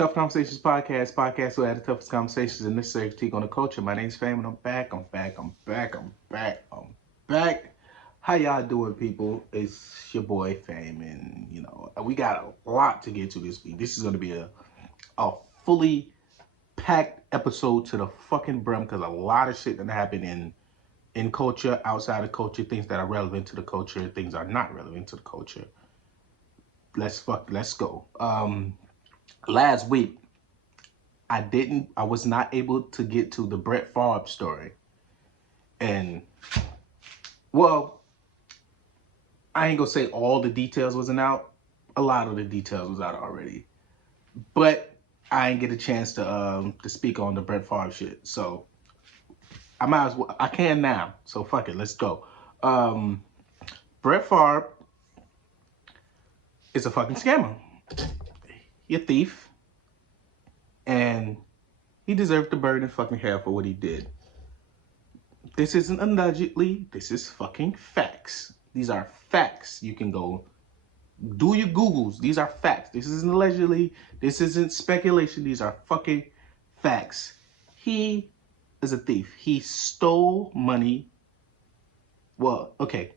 Tough Conversations podcast who had the toughest conversations and necessary critique on the culture. My name's Fame and I'm back. How y'all doing, people? It's your boy Fame, and we got a lot to get to this week. This is gonna be a fully packed episode to the fucking brim because a lot of shit that happened in culture, outside of culture, things that are relevant to the culture, things are not relevant to the culture. Let's go. Last week, I was not able to get to the Brett Favre story. And, well, I ain't gonna say all the details wasn't out. A lot of the details was out already. But I ain't get a chance to speak on the Brett Favre shit. So, I can now. So, fuck it, let's go. Brett Favre is a fucking scammer. He a thief. And he deserved to burn in fucking hell for what he did. This isn't allegedly. This is fucking facts. These are facts. You can go do your Googles. These are facts. This isn't allegedly. This isn't speculation. These are fucking facts. He is a thief. He stole money. Well, okay.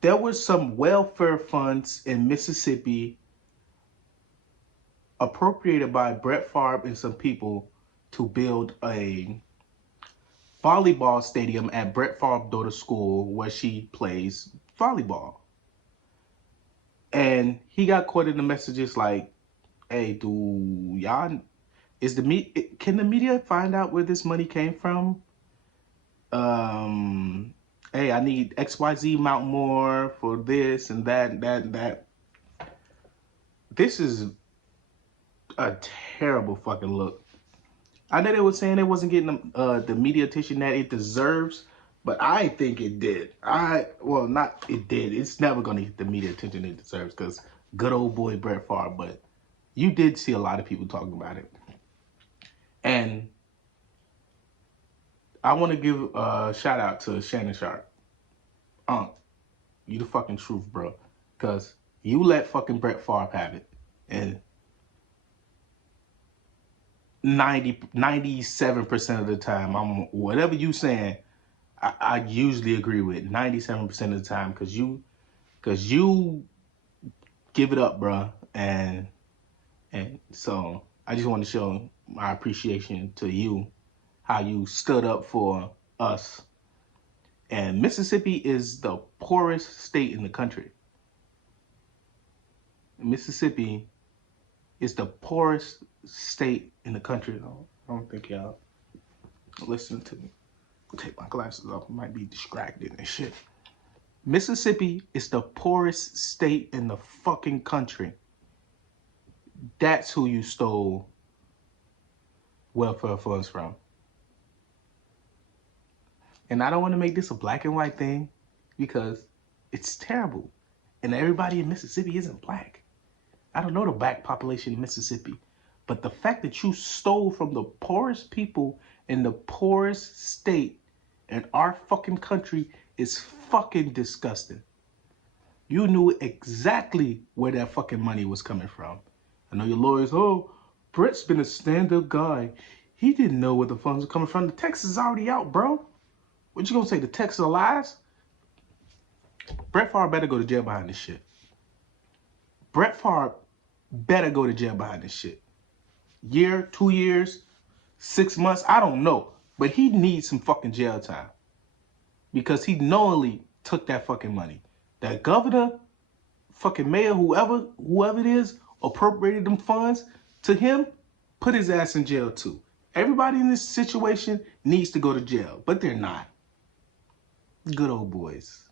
There was some welfare funds in Mississippi appropriated by Brett Favre and some people to build a volleyball stadium at Brett Favre's daughter's school where she plays volleyball. And he got caught in the messages like, hey, can the media find out where this money came from? Hey, I need XYZ amount more for this and that. This is a terrible fucking look. I know they were saying it wasn't getting the media attention that it deserves, but I think it did. Not it did. It's never going to get the media attention it deserves because good old boy Brett Favre, but you did see a lot of people talking about it. And I want to give a shout out to Shannon Sharp. You the fucking truth, bro. Because you let fucking Brett Favre have it. And 97% of the time, whatever you saying, I usually agree with 97% of the time because you give it up, bro, and so I just want to show my appreciation to you, how you stood up for us. And Mississippi is the poorest state in the country. Mississippi is the poorest state in the country. I don't think y'all listen to me. Take my glasses off. I might be distracted and shit. Mississippi is the poorest state in the fucking country. That's who you stole welfare funds from. And I don't want to make this a black and white thing because it's terrible. And everybody in Mississippi isn't black. I don't know the black population in Mississippi. But the fact that you stole from the poorest people in the poorest state in our fucking country is fucking disgusting. You knew exactly where that fucking money was coming from. I know your lawyers, Brett's been a stand-up guy. He didn't know where the funds were coming from. The text is already out, bro. What you gonna say, the text are lies? Brett Favre better go to jail behind this shit. Brett Favre better go to jail behind this shit. Year, 2 years, 6 months, I don't know. But he needs some fucking jail time. Because he knowingly took that fucking money. That governor, fucking mayor, whoever it is, appropriated them funds to him, put his ass in jail too. Everybody in this situation needs to go to jail, but they're not. Good old boys.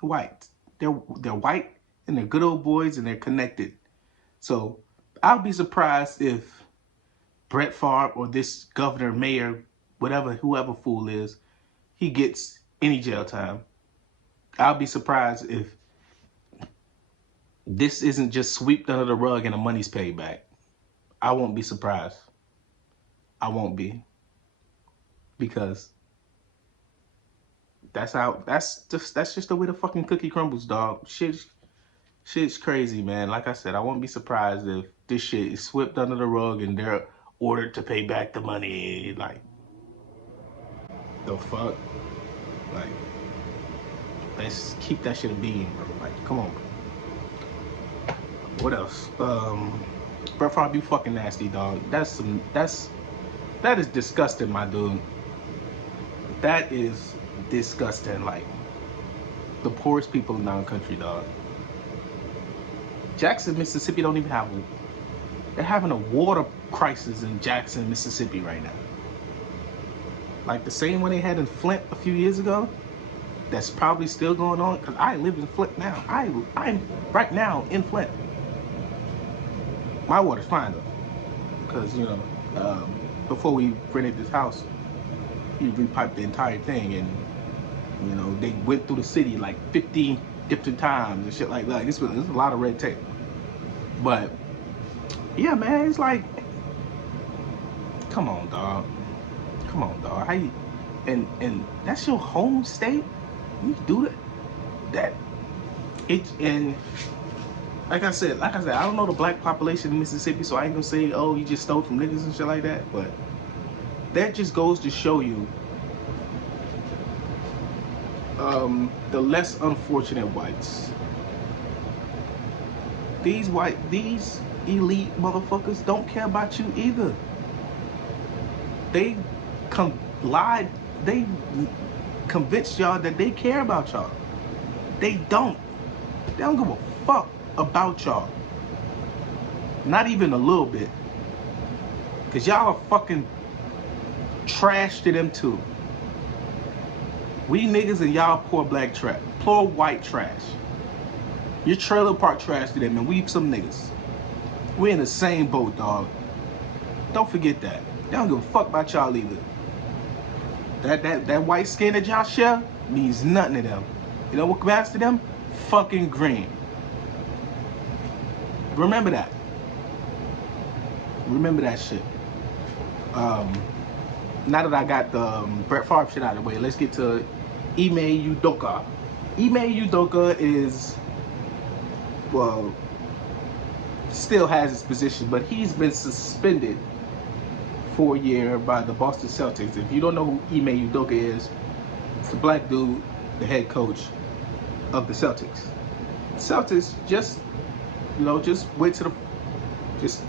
White. They're white and they're good old boys and they're connected. So I'll be surprised if Brett Favre or this governor, mayor, whoever fool is, he gets any jail time. I'll be surprised if this isn't just swept under the rug and the money's paid back. I won't be surprised. I won't be. Because that's just the way the fucking cookie crumbles, dog. Shit Shit's crazy, man. Like I said, I won't be surprised if this shit is swept under the rug and they're ordered to pay back the money. Like, the fuck? Like, let's keep that shit a being, bro. Like, come on, bro. What else? Brett Favre be fucking nasty, dog. That is disgusting, my dude. That is disgusting. Like, the poorest people in our country, dog. Jackson, Mississippi don't even have. They're having a water crisis in Jackson, Mississippi right now. Like the same one they had in Flint a few years ago. That's probably still going on. Cause I live in Flint now. I'm right now in Flint. My water's fine though. Cause before we rented this house, he repiped the entire thing, and they went through the city like 15 different times and shit like that. It's a lot of red tape. But yeah, man, it's like, come on, dog. Come on, dog. How you, and that's your home state? You do that? And like I said, I don't know the black population in Mississippi, so I ain't gonna say, oh, you just stole from niggas and shit like that. But that just goes to show you the less unfortunate whites. These elite motherfuckers don't care about you either. They they convinced y'all that they care about y'all. They don't. They don't give a fuck about y'all. Not even a little bit. Cause y'all are fucking trash to them too. We niggas and y'all poor black trash. Poor white trash. Your trailer park trash to them, and we some niggas. We in the same boat, dog. Don't forget that. They don't give a fuck about y'all either. That white skin that y'all share means nothing to them. You know what matters to them? Fucking green. Remember that. Remember that shit. Now that I got the Brett Favre shit out of the way, let's get to Ime Udoka. Ime Udoka is, well, still has his position, but he's been suspended for a year by the Boston Celtics. If you don't know who Ime Udoka is, it's the black dude, the head coach of the Celtics. Celtics just went to just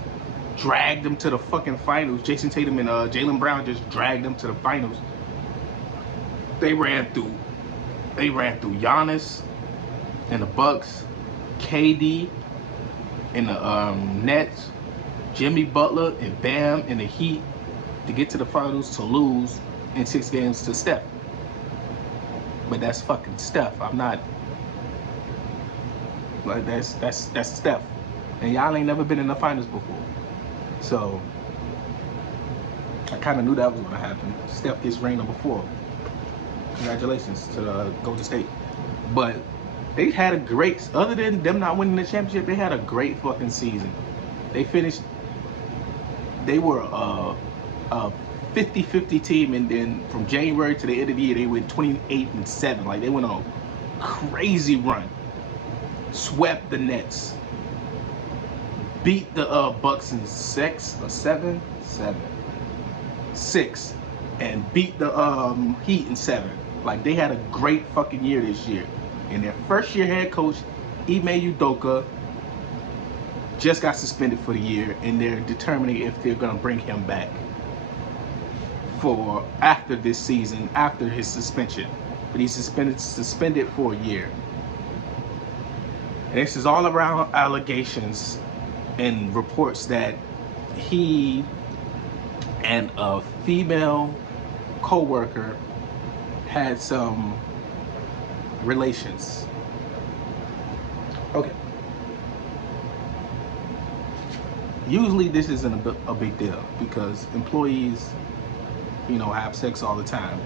dragged them to the fucking finals. Jason Tatum and Jaylen Brown just dragged them to the finals. They ran through Giannis and the Bucks, KD and the Nets, Jimmy Butler and Bam and the Heat to get to the finals, to lose in 6 games to Steph. But that's fucking Steph. I'm not like that's Steph. And y'all ain't never been in the finals before. So I kind of knew that was going to happen. Steph gets ring number 4. Congratulations to Golden State. But they had a great, other than them not winning the championship, they had a great fucking season. They were a 50-50 team, and then from January to the end of the year, they went 28-7. Like, they went on a crazy run. Swept the Nets. Beat the Bucks in 6 or 7, and beat the Heat in 7. Like, they had a great fucking year this year. And their first year head coach, Ime Udoka, just got suspended for the year, and they're determining if they're gonna bring him back for after this season, after his suspension. But he's suspended for a year. And this is all around allegations and reports that he and a female co-worker had some relations. Okay. Usually this isn't a big deal because employees, have sex all the time.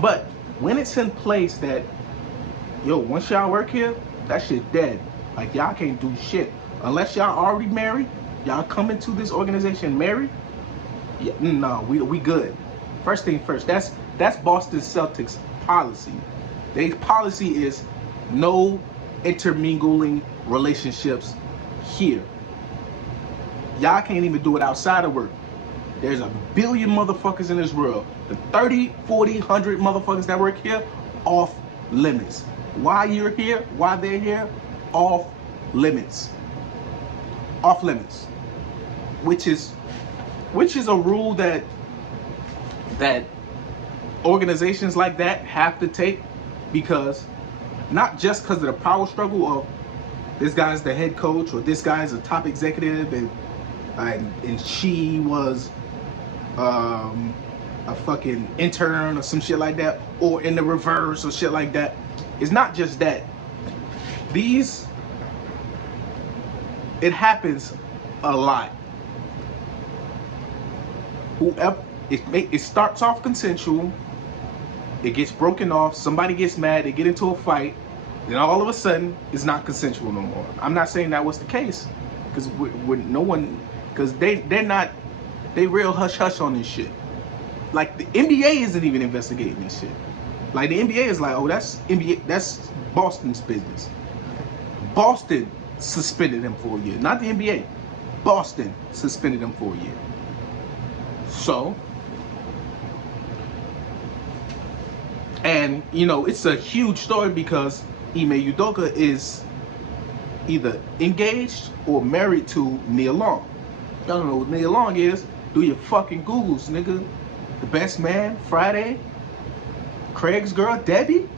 But when it's in place that, once y'all work here, that shit dead. Like, y'all can't do shit. Unless y'all already married, y'all come into this organization married, no, we good. First thing first, that's Boston Celtics policy. Their policy is no intermingling relationships here. Y'all can't even do it outside of work. There's a billion motherfuckers in this world. The 30, 40, 100 motherfuckers that work here, off limits. Why you're here, why they're here, off limits. Off limits. Which is a rule that organizations like that have to take, because not just because of the power struggle of this guy's the head coach or this guy's a top executive and she was a fucking intern or some shit like that, or in the reverse or shit like that. It's not just that. It happens a lot. Whoever it starts off consensual, it gets broken off, somebody gets mad, they get into a fight, then all of a sudden it's not consensual no more. I'm not saying that was the case, because no one, because they real hush hush on this shit. Like the NBA isn't even investigating this shit. Like the NBA is like, oh, that's NBA, that's Boston's business. Boston suspended him for a year, not the NBA. Boston suspended him for a year. So, and you know, it's a huge story because Ime Udoka is either engaged or married to Nia Long. Y'all don't know what Nia Long is? Do your fucking Googles, nigga. The Best Man, Friday, Craig's girl, Debbie?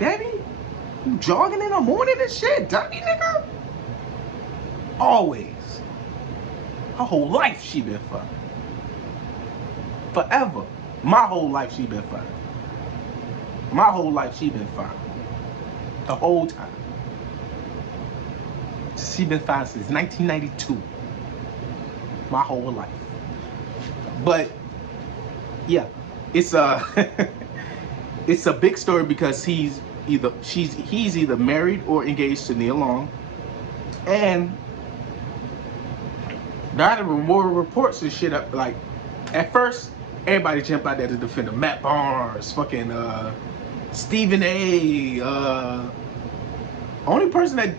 You jogging in the morning and shit, Debbie, nigga? Always. Her whole life she been fucking. Forever. My whole life she been fucking. My whole life she been fine. The whole time. She been fine since 1992. My whole life. But yeah, it's a it's a big story because he's either married or engaged to Nia Long, and there are more reports and shit up. Like at first, everybody jumped out there to defend him. Matt Barnes, fucking Stephen A. Only person that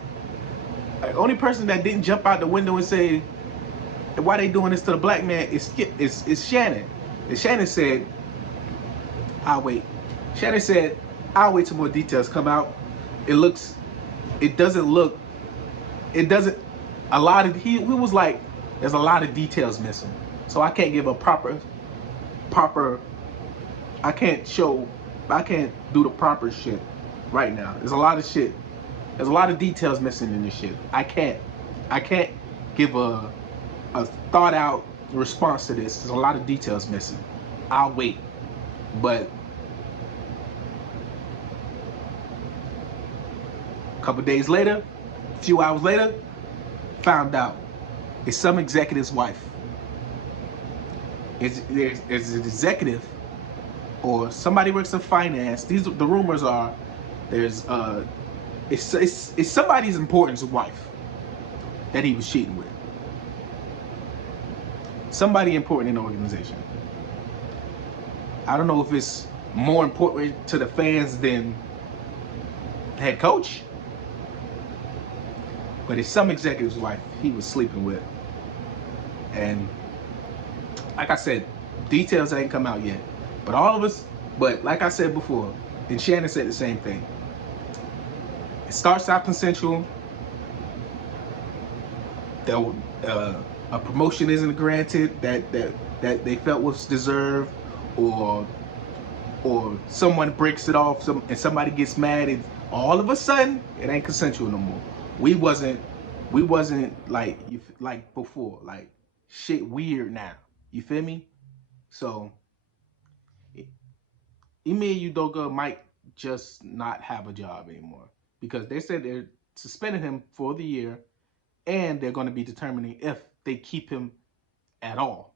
didn't jump out the window and say, why they doing this to the black man is Shannon. And Shannon said, I'll wait. Shannon said, I'll wait till more details come out. He was like, there's a lot of details missing. So I can't give a proper, I can't do the proper shit right now. There's a lot of shit. There's a lot of details missing in this shit. I can't give a thought out response to this. There's a lot of details missing. I'll wait. But a couple days later, a few hours later, found out it's some executive's wife. It's an executive or somebody works in finance. The rumors are it's somebody's important's wife that he was cheating with. Somebody important in the organization. I don't know if it's more important to the fans than the head coach, but it's some executive's wife he was sleeping with. And like I said, details ain't come out yet. But like I said before, and Shannon said the same thing. It starts out consensual. A promotion isn't granted that they felt was deserved, or someone breaks it off, and somebody gets mad, and all of a sudden it ain't consensual no more. We wasn't like before, like shit weird now. You feel me? So Ime Udoka might just not have a job anymore because they said they're suspending him for the year, and they're going to be determining if they keep him at all.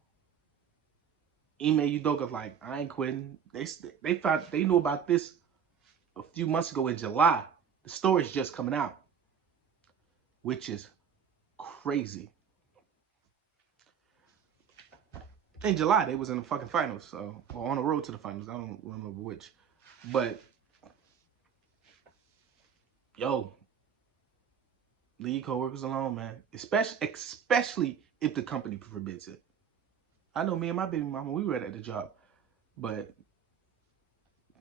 Ime Udoka's like, I ain't quitting. They thought they knew about this a few months ago in July. The story's just coming out, which is crazy. In July, they was in the fucking finals, or on the road to the finals. I don't remember which, but yo, Leave coworkers alone, man. Especially if the company forbids it. I know me and my baby mama, we were at the job, but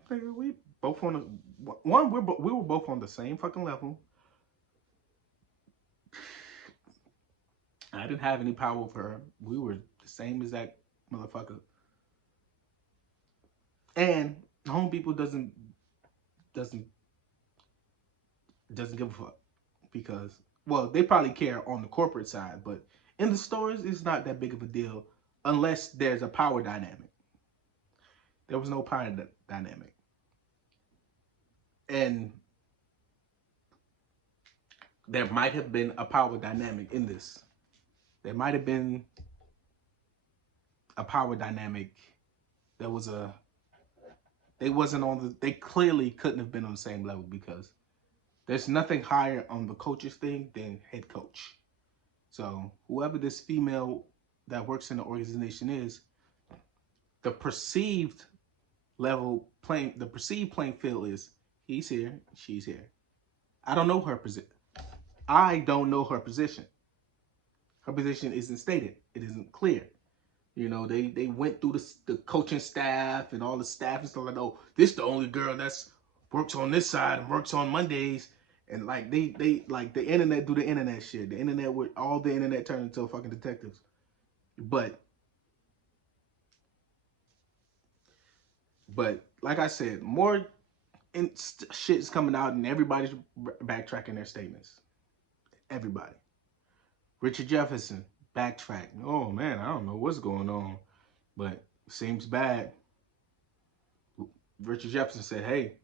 we both on the one. We were both on the same fucking level. I didn't have any power over her. We were the same as that motherfucker. And Home People doesn't doesn't give a fuck because well they probably care on the corporate side, but in the stores it's not that big of a deal unless there's a power dynamic. There was no power dynamic, and there might have been a power dynamic in this. There might have been a power dynamic. There was a they wasn't on the they clearly couldn't have been on the same level because there's nothing higher on the coaches thing than head coach. So whoever this female that works in the organization is, the perceived the perceived playing field is he's here, she's here. I don't know her position. I don't know her position. Her position isn't stated. It isn't clear. You know, they went through the coaching staff and all the staff and stuff like, oh, this the only girl that's works on this side and works on Mondays. And like they like the internet do the internet shit. The internet with all the internet turned into fucking detectives. But like I said, more shit is coming out and everybody's backtracking their statements. Everybody. Richard Jefferson backtrack. Oh man, I don't know what's going on, but seems bad. Richard Jefferson said, "Hey,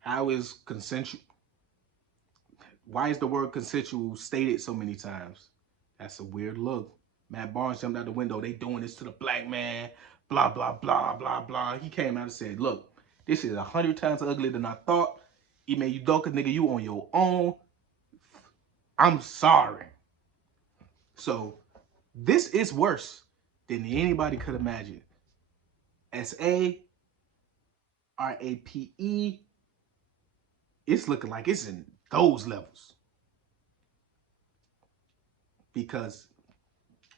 how is consensual? Why is the word consensual stated so many times? That's a weird look." Matt Barnes jumped out the window. They doing this to the black man. Blah blah blah blah blah. He came out and said, "Look, this is 100 times uglier than I thought. Ime Udoka, nigga, you on your own. I'm sorry." So this is worse than anybody could imagine. SARAPE, it's looking like it's in those levels. Because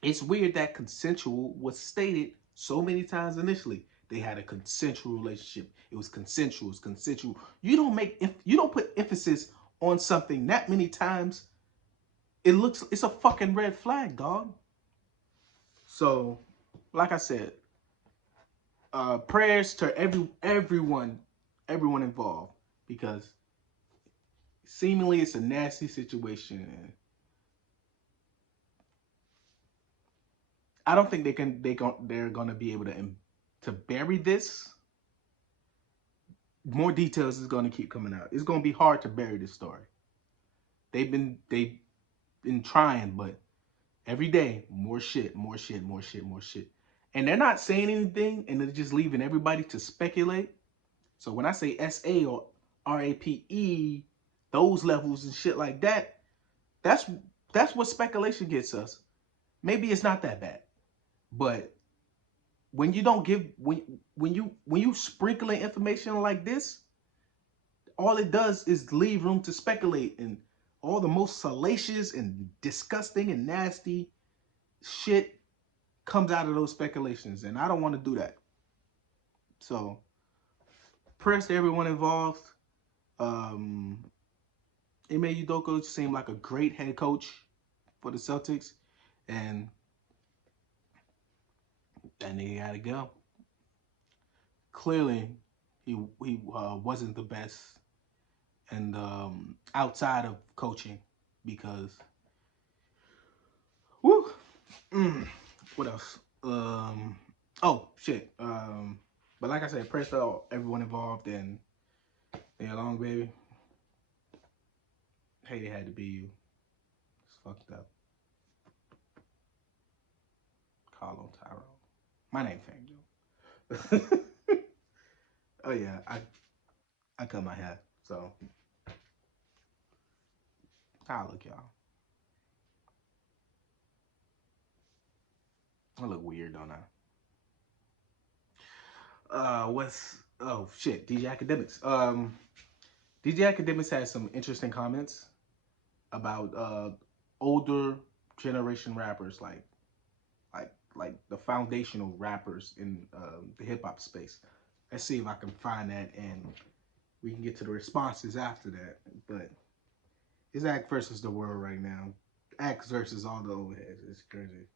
it's weird that consensual was stated so many times initially. They had a consensual relationship. It was consensual. It's consensual. You don't put emphasis on something that many times. It's a fucking red flag, dog. So, like I said, prayers to everyone involved because seemingly it's a nasty situation. And I don't think they're gonna be able to bury this. More details is gonna keep coming out. It's gonna be hard to bury this story. They've been trying, but every day more shit, more shit, more shit, more shit. And they're not saying anything, and they're just leaving everybody to speculate. So when I say SA or RAPE, those levels and shit like that, that's what speculation gets us. Maybe it's not that bad, but when you don't give when you sprinkling information like this, all it does is leave room to speculate, and all the most salacious and disgusting and nasty shit comes out of those speculations, and I don't want to do that. So press to everyone involved. um Ime Udoka seemed like a great head coach for the Celtics, and that nigga gotta go. Clearly, he wasn't the best, and outside of coaching, because whoo, what else? Oh shit. But like I said, press to everyone involved, and stay along, baby. Hey, it had to be you. It's fucked up. Call on Tyrone. My name Fang, Joe. Oh yeah, I cut my hair, so I look, y'all. I look weird, don't I? What's oh shit? DJ Akademiks. DJ Akademiks has some interesting comments. about older generation rappers, like the foundational rappers in the hip hop space. Let's see if I can find that, and we can get to the responses after that. But it's Act versus the world right now. Act versus all the old heads. It's crazy.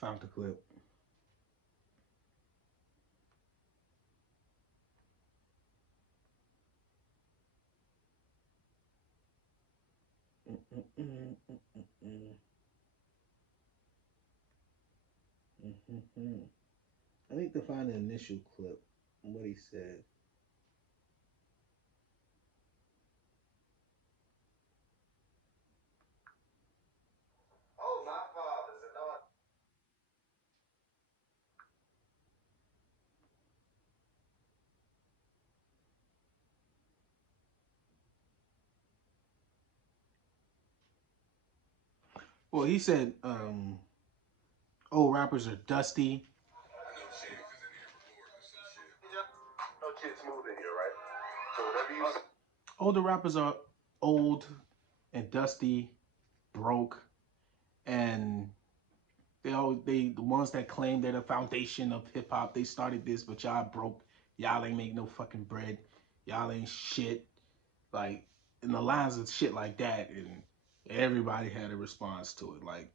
I found the clip. I need to find the initial clip. What he said. Well, he said old rappers are dusty. No Kid Smooth in here, right? So whatever you say. Older rappers are old and dusty, broke, and they the ones that claim they're the foundation of hip hop. They started this, but y'all broke. Y'all ain't make no fucking bread. Y'all ain't shit. Like in the lines of shit like that, and everybody had a response to it. Like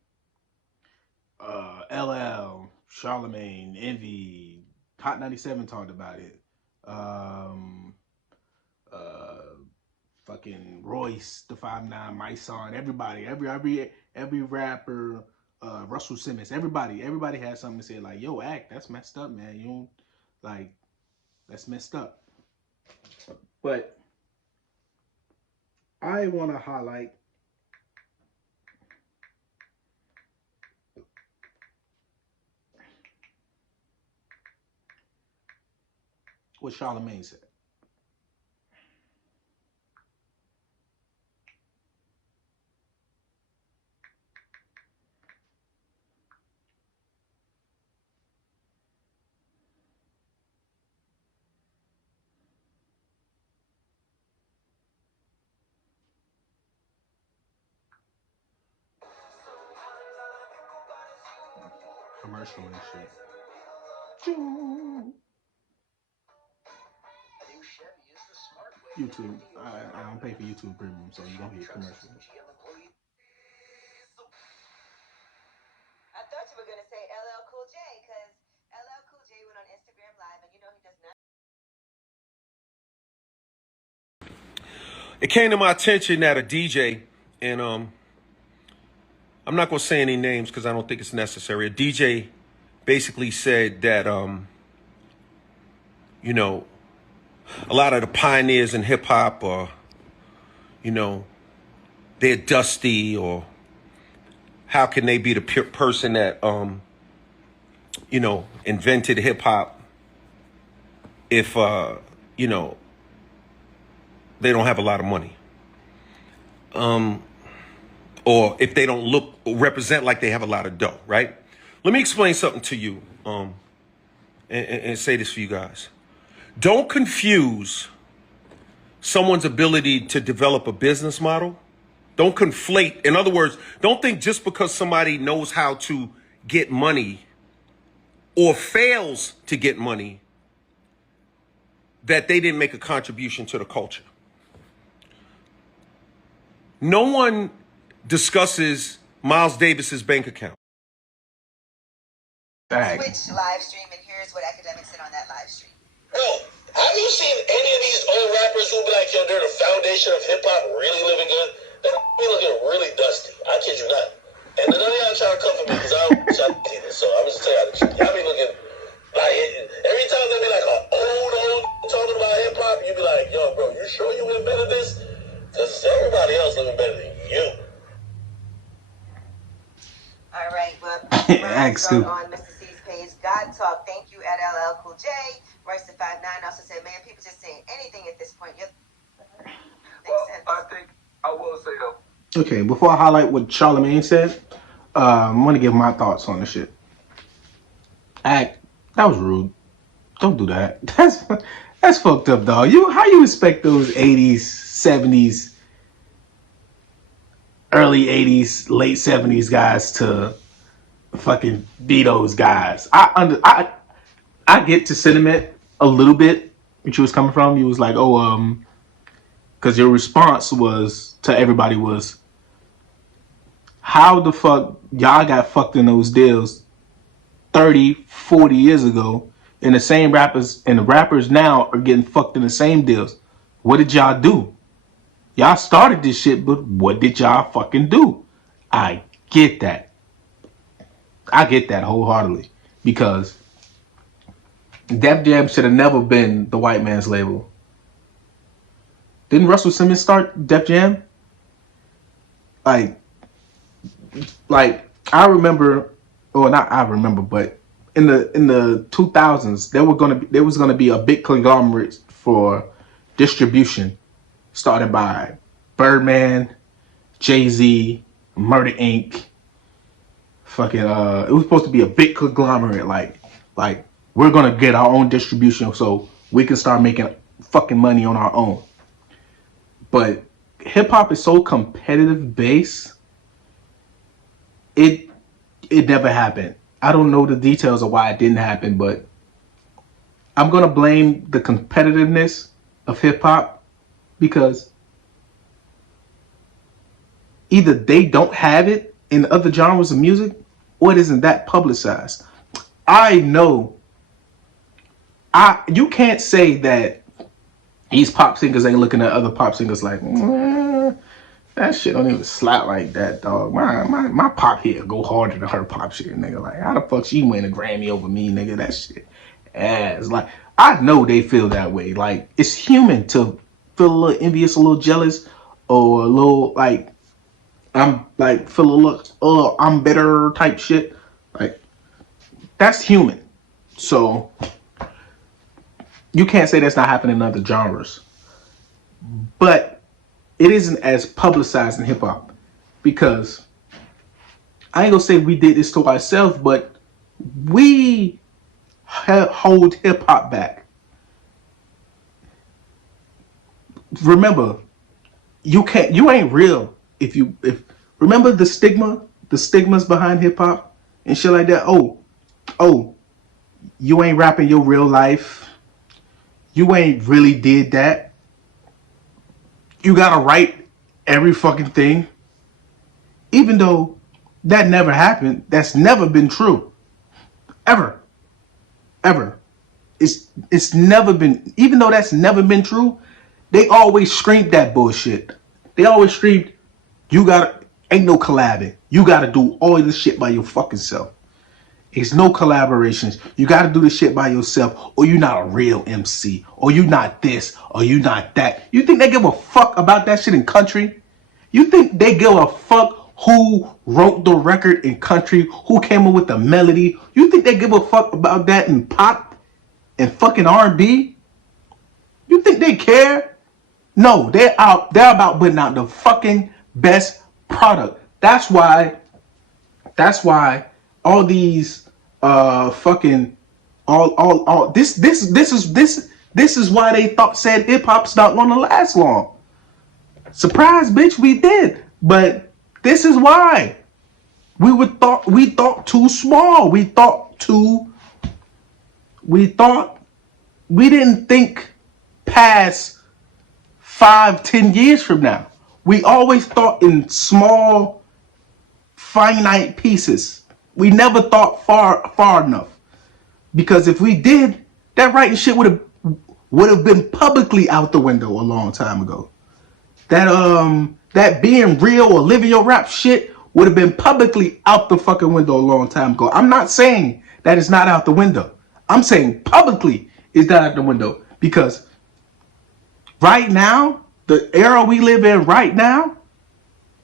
LL, Charlemagne, Envy, Hot 97 talked about it. Um, uh, Fucking Royce, the 5'9", my son, everybody, every rapper, Russell Simmons, everybody had something to say like, yo, Act, that's messed up, man. You don't like that's messed up. But I want to highlight what Charlemagne said. Commercial and shit. YouTube. I don't pay for YouTube Premium, so you don't get commercials. I thought you were gonna say LL Cool J, because LL Cool J went on Instagram Live, and you know he does not. It came to my attention that a DJ, and I'm not gonna say any names because I don't think it's necessary. A DJ basically said that you know, a lot of the pioneers in hip hop are, you know, they're dusty, or how can they be the person that you know, invented hip hop if you know, they don't have a lot of money, or if they don't look or represent like they have a lot of dough, right? Let me explain something to you, and say this for you guys. Don't confuse someone's ability to develop a business model. Don't conflate. In other words, don't think just because somebody knows how to get money or fails to get money that they didn't make a contribution to the culture. No one discusses Miles Davis's bank account. Twitch live stream, and here's what Akademiks said on that live stream. No, have you seen any of these old rappers who be like, yo, they're the foundation of hip hop, really living good? They be looking really dusty. I kid you not. And none of y'all trying to come for me because I don't try to do this. So I'm just telling y'all the truth. Y'all be looking Like, every time there be like an old talking about hip hop, you be like, yo, bro, you sure you invented this? Because everybody else living better than you. All right, well, Ask wrote him. on Mr. C's page, God Talk, thank you at LL Cool J. Mercer59 also said, man, people just saying anything at this point. Makes sense. I think I will say though. Okay, before I highlight what Charlemagne said, I'm gonna give my thoughts on this shit. That was rude. Don't do that. That's fucked up, dog. How you expect those 80s, 70s, early 80s, late 70s guys to fucking be those guys? I get to sentiment a little bit, which you was coming from. You was like, because your response was to everybody was, how the fuck y'all got fucked in those deals 30, 40 years ago, and the rappers now are getting fucked in the same deals. What did y'all do? Y'all started this shit, but what did y'all fucking do? I get that. I get that wholeheartedly, because Def Jam should have never been the white man's label. Didn't Russell Simmons start Def Jam? Like I remember, or not I remember, but in the 2000s, there was gonna be a big conglomerate for distribution, started by Birdman, Jay-Z, Murder Inc. Fucking it was supposed to be a big conglomerate, like we're gonna get our own distribution so we can start making fucking money on our own. But hip hop is so competitive based, it never happened. I don't know the details of why it didn't happen, but I'm gonna blame the competitiveness of hip hop, because either they don't have it in other genres of music, or it isn't that publicized. I know you can't say that these pop singers ain't looking at other pop singers like, that shit don't even slap like that, dog. My pop hit go harder than her pop shit, nigga. Like, how the fuck she win a Grammy over me, nigga? That shit ass. Like, I know they feel that way. Like, it's human to feel a little envious, a little jealous, or a little like I'm like feel a little I'm better type shit. Like, that's human. So you can't say that's not happening in other genres. But it isn't as publicized in hip hop, because I ain't gonna say we did this to ourselves, but we hold hip hop back. Remember, you ain't real if remember the stigmas behind hip hop and shit like that. Oh, you ain't rapping your real life. You ain't really did that. You gotta write every fucking thing. Even though that never happened, that's never been true. Ever. It's never been, even though that's never been true, they always screamed that bullshit. They always screamed, ain't no collabing. You gotta do all this shit by your fucking self. It's no collaborations. You got to do this shit by yourself, or you're not a real MC, or you not this, or you not that. You think they give a fuck about that shit in country? You think they give a fuck who wrote the record in country, who came up with the melody? You think they give a fuck about that in pop and fucking R&B? You think they care? No, they're about putting out the fucking best product. That's why all these fucking all this is why they said hip hop's not gonna last long. Surprise, bitch, we did. But this is why. We thought too small. We didn't think past 5-10 years from now. We always thought in small, finite pieces. We never thought far enough. Because if we did, that writing shit would have been publicly out the window a long time ago. That being real or living your rap shit would have been publicly out the fucking window a long time ago. I'm not saying that it's not out the window. I'm saying publicly is that out the window. Because right now, the era we live in right now,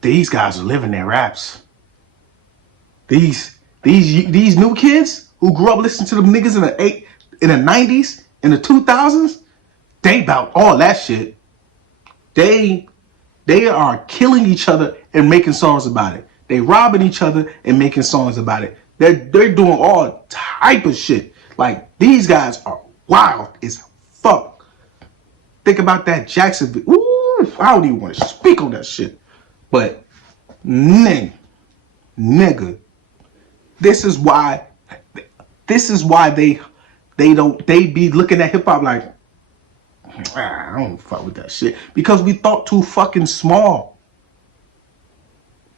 these guys are living their raps. These new kids who grew up listening to them niggas in the 90s, in the 2000s, they about all that shit. They are killing each other and making songs about it. They robbing each other and making songs about it. They're doing all type of shit. Like, these guys are wild as fuck. Think about that Jacksonville. Ooh, I don't even want to speak on that shit. But nigga, this is why they be looking at hip hop like, I don't fuck with that shit, because we thought too fucking small.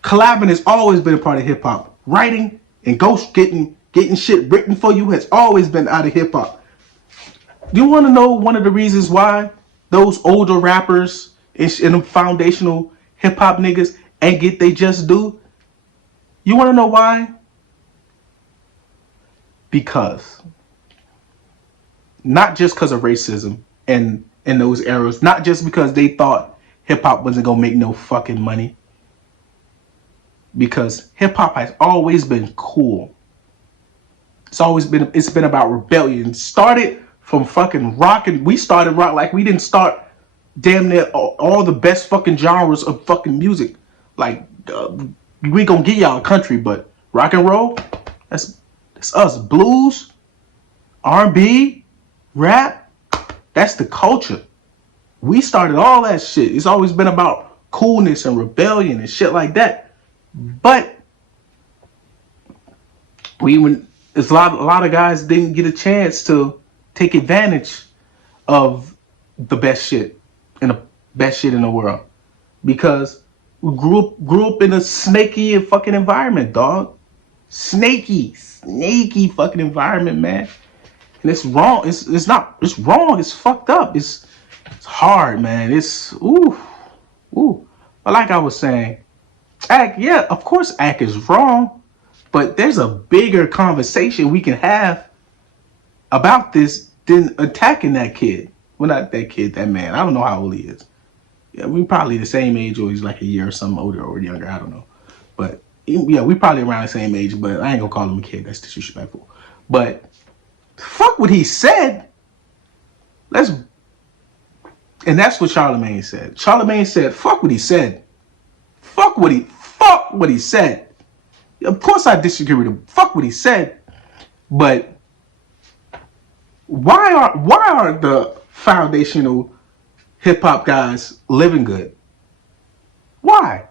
Collabing has always been a part of hip hop. Writing and ghost getting shit written for you has always been out of hip hop. Do you want to know one of the reasons why those older rappers and the foundational hip hop niggas ain't get they just do? You want to know why? Because not just because of racism and in those eras, not just because they thought hip hop wasn't gonna make no fucking money. Because hip hop has always been cool. It's been about rebellion. Started from fucking rock, and we started rock like we didn't start damn near all the best fucking genres of fucking music. Like, we gonna get y'all a country, but rock and roll, that's us. Blues, R&B, rap, that's the culture. We started all that shit. It's always been about coolness and rebellion and shit like that. But a lot of guys didn't get a chance to take advantage of the best shit in the world, because we grew up in a snaky and fucking environment, dog. Snaky fucking environment, man. And it's wrong. It's wrong. It's fucked up. It's hard, man. It's ooh. But like I was saying, of course Ack is wrong, but there's a bigger conversation we can have about this than attacking that kid. Well, not that kid, that man. I don't know how old he is. Yeah, we probably the same age, or he's like a year or something older or younger. I don't know. But yeah, we probably around the same age, but I ain't gonna call him a kid. That's disrespectful. But fuck what he said. And that's what Charlemagne said. Charlemagne said, fuck what he said. Fuck what he said. Of course I disagree with him. Fuck what he said. But why are the foundational hip hop guys living good? Why?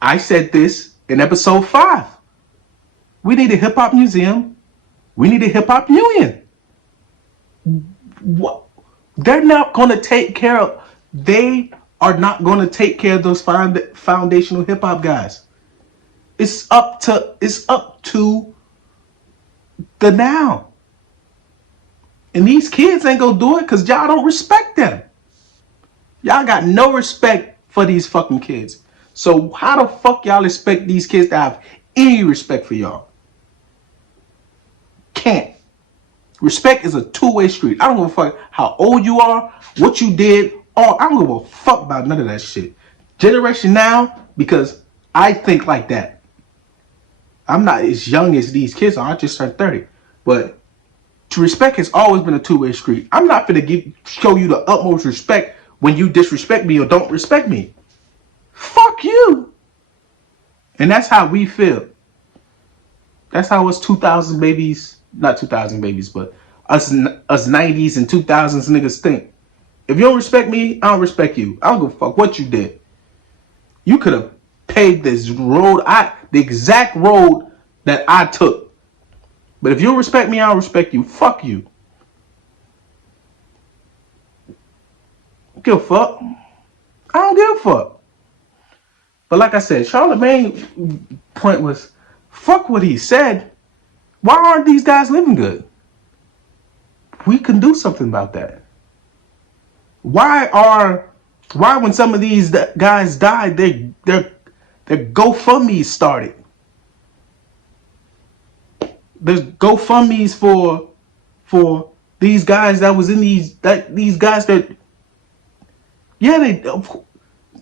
I said this in episode 5. We need a hip hop museum. We need a hip hop union. What? They're not going to take care of. They are not going to take care of those foundational hip hop guys. It's up to the now. And these kids ain't gonna do it because y'all don't respect them. Y'all got no respect for these fucking kids. So how the fuck y'all expect these kids to have any respect for y'all? Can't. Respect is a two-way street. I don't give a fuck how old you are, what you did, or I don't give a fuck about none of that shit. Generation now, because I think like that. I'm not as young as these kids are. I just turned 30. But respect has always been a two-way street. I'm not gonna show you the utmost respect when you disrespect me or don't respect me. Fuck you. And that's how we feel. That's how us 2000 babies, not 2000 babies, but us 90s and 2000s niggas think. If you don't respect me, I don't respect you. I don't give a fuck what you did. You could have paved this road, the exact road that I took. But if you don't respect me, I don't respect you. Fuck you. Give a fuck. I don't give a fuck. But like I said, Charlemagne's point was, fuck what he said. Why aren't these guys living good? We can do something about that. Why when some of these guys died, their GoFundMe started? there's GoFundMe's for these guys that was in these guys that they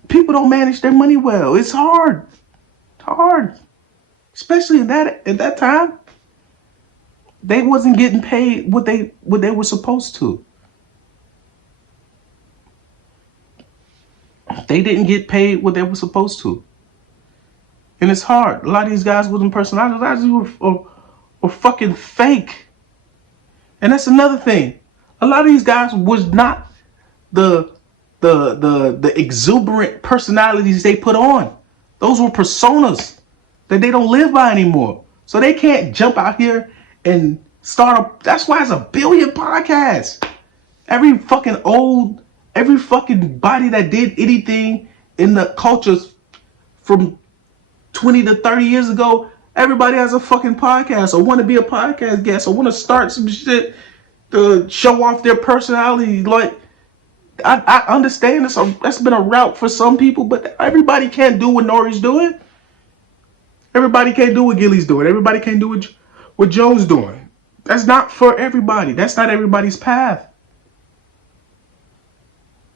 people don't manage their money well. It's hard. It's hard. Especially at that time. They wasn't getting paid what they were supposed to. They didn't get paid what they were supposed to. And it's hard. A lot of these guys wasn't personalities. A lot of these were fucking fake. And that's another thing. A lot of these guys was not the exuberant personalities they put on. Those were personas that they don't live by anymore. So they can't jump out here and start that's why it's a billion podcasts. Every fucking body that did anything in the cultures from 20 to 30 years ago, everybody has a fucking podcast or want to be a podcast guest or want to start some shit to show off their personality. Like, I understand that's been a route for some people, but everybody can't do what Nori's doing. Everybody can't do what Gilly's doing. Everybody can't do what Joe's doing. That's not for everybody. That's not everybody's path.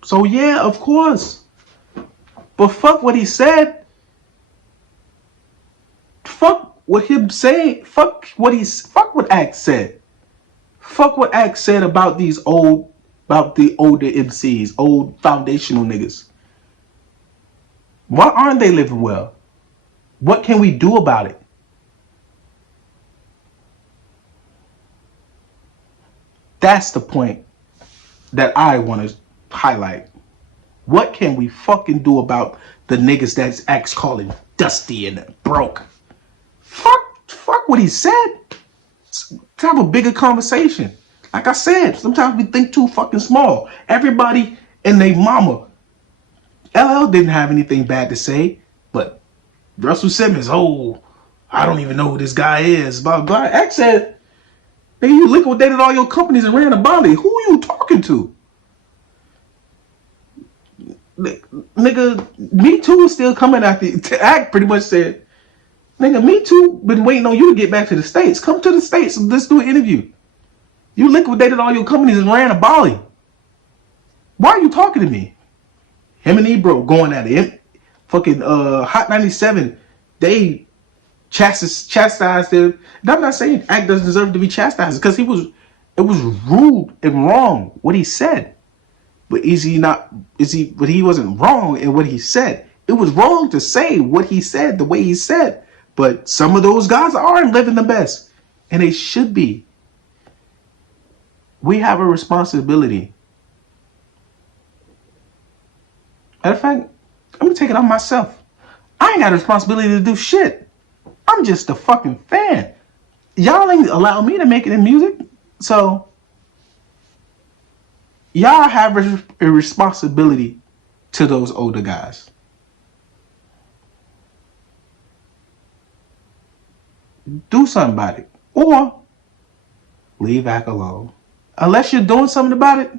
So yeah, of course. But fuck what he said. Fuck what him saying. Fuck what Axe said. Fuck what Axe said about the older MCs, old foundational niggas. Why aren't they living well? What can we do about it? That's the point that I want to highlight. What can we fucking do about the niggas that's Axe calling dusty and broke? Fuck what he said. Let's have a bigger conversation. Like I said, sometimes we think too fucking small. Everybody and their mama. LL didn't have anything bad to say, but Russell Simmons, I don't even know who this guy is. Blah, blah. Axe said, nigga, you liquidated all your companies and ran a Bali. Who are you talking to? Nigga, Me Too is still coming after you. Act pretty much said, nigga, Me Too been waiting on you to get back to the States. Come to the States and let's do an interview. You liquidated all your companies and ran a Bali. Why are you talking to me? Him and Ebro going at it. Fucking Hot 97, they chastised him. And I'm not saying Act doesn't deserve to be chastised because it was rude and wrong what he said. But but he wasn't wrong in what he said. It was wrong to say what he said the way he said. But some of those guys aren't living the best. And they should be. We have a responsibility. Matter of fact, I'm gonna take it on myself. I ain't got a responsibility to do shit. I'm just a fucking fan. Y'all ain't allow me to make it in music. So y'all have a responsibility to those older guys. Do something about it. Or leave Act alone. Unless you're doing something about it.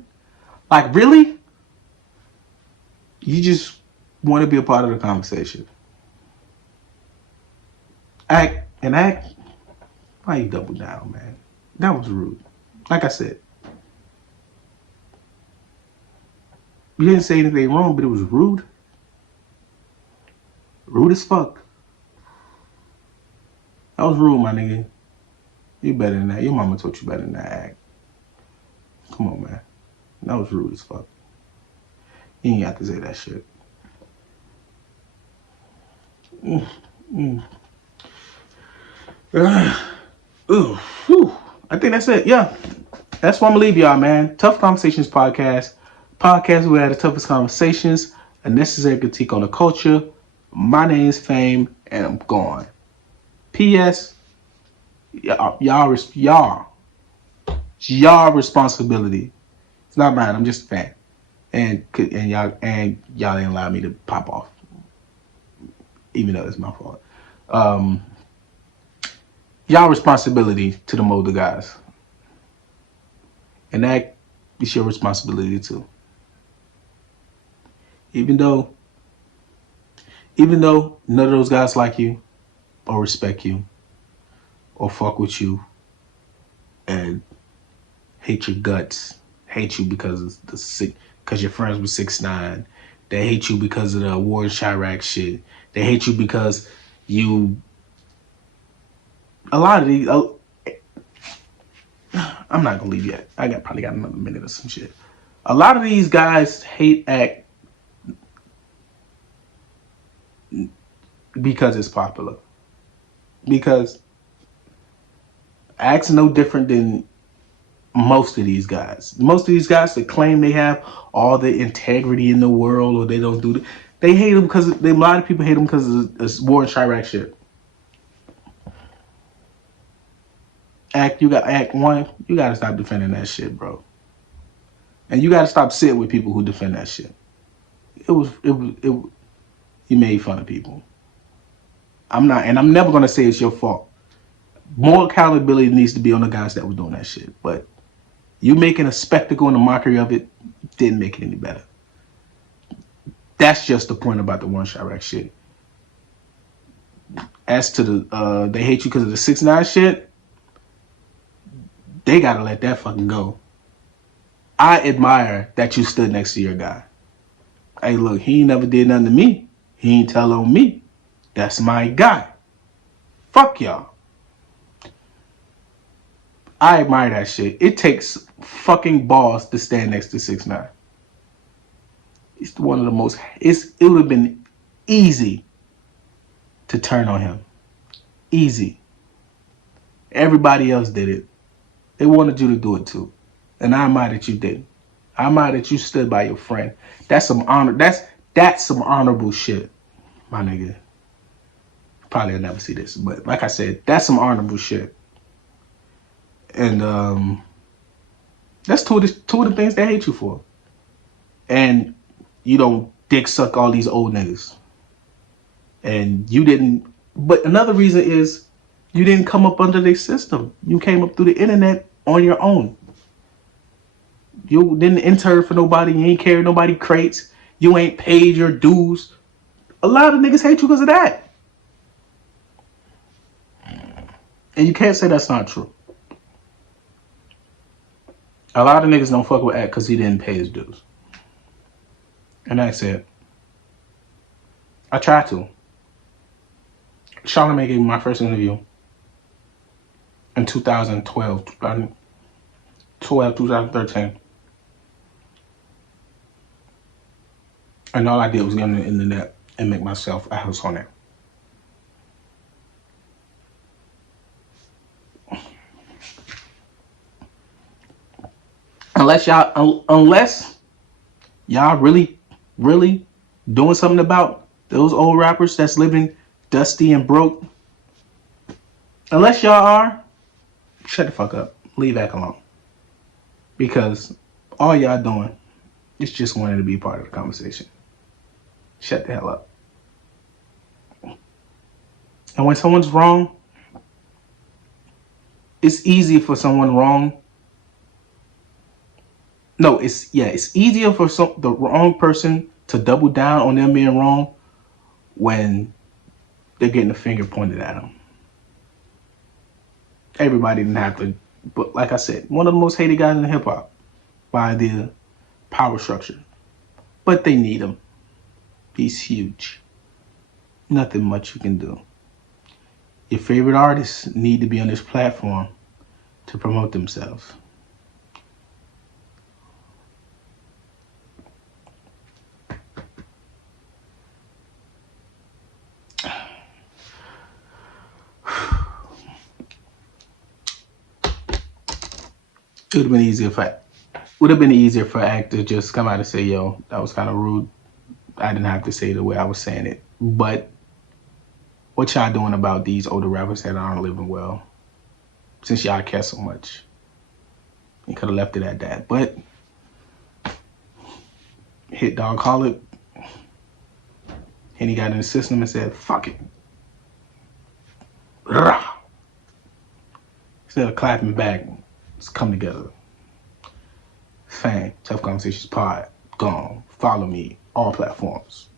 Like, really? You just want to be a part of the conversation. Act, why you double down, man? That was rude. Like I said. You didn't say anything wrong, but it was rude. Rude as fuck. That was rude, my nigga. You better than that. Your mama taught you better than that, Act. Come on, man. That was rude as fuck. You ain't have to say that shit. I think that's it. Yeah. That's why I'm gonna leave y'all, man. Tough Conversations podcast. Podcast where we had the toughest conversations. A necessary critique on the culture. My name's Fame, and I'm gone. P.S. Y'all responsibility. It's not mine. I'm just a fan, and y'all didn't allow me to pop off, even though it's my fault. Y'all responsibility to the older guys, and that is your responsibility too. Even though none of those guys like you, or respect you, or fuck with you, and hate your guts, hate you because because your friends were 6'9". They hate you because of the war in Chirac shit. They hate you because you. A lot of these. I'm not gonna leave yet. I probably got another minute or some shit. A lot of these guys hate act because it's popular. Because act's no different than most of these guys. Most of these guys that claim they have all the integrity in the world or they don't do they hate them because a lot of people hate them because of war and Chirac shit. Act one, you gotta stop defending that shit, bro. And you gotta stop sitting with people who defend that shit. You made fun of people. I'm never gonna say it's your fault. More accountability needs to be on the guys that were doing that shit. But you making a spectacle and a mockery of it didn't make it any better. That's just the point about the one Chirac shit. As to the they hate you because of the 6ix9ine shit, they gotta let that fucking go. I admire that you stood next to your guy. Hey, look, he ain't never did nothing to me. He ain't tell on me. That's my guy. Fuck y'all. I admire that shit. It takes fucking balls to stand next to 6ix9ine. It's one of the most. It would have been easy to turn on him. Easy. Everybody else did it. They wanted you to do it too, and I admire that you did. I admire that you stood by your friend. That's some honor. That's some honorable shit, my nigga. Probably will never see this, but like I said, that's some honorable shit. And that's two of the things they hate you for. And you don't dick suck all these old niggas. And you didn't. But another reason is you didn't come up under their system. You came up through the internet on your own. You didn't intern for nobody. You ain't carry nobody crates. You ain't paid your dues. A lot of niggas hate you because of that. And you can't say that's not true. A lot of niggas don't fuck with Act because he didn't pay his dues. And that's it. I tried to. Charlamagne gave me my first interview in 2013. And all I did was get on the internet and make myself a house on it. Unless y'all really doing something about those old rappers that's living dusty and broke. Unless y'all are, shut the fuck up. Leave that alone. Because all y'all doing is just wanting to be part of the conversation. Shut the hell up. And when someone's wrong, it's easy for someone wrong. No, it's easier for the wrong person to double down on them being wrong when they're getting the finger pointed at them. Everybody didn't have to, but like I said, one of the most hated guys in hip hop by the power structure. But they need him. He's huge. Nothing much you can do. Your favorite artists need to be on this platform to promote themselves. It would have been easier for Act to just come out and say, yo, that was kind of rude. I didn't have to say it the way I was saying it. But what y'all doing about these older rappers that aren't living well? Since y'all care so much. You could have left it at that. But Hit Dog Hollick, and he got in the system and said, fuck it. Instead of clapping back, let's come together. Fam, Tough Conversations Pod, gone. Follow me, all platforms.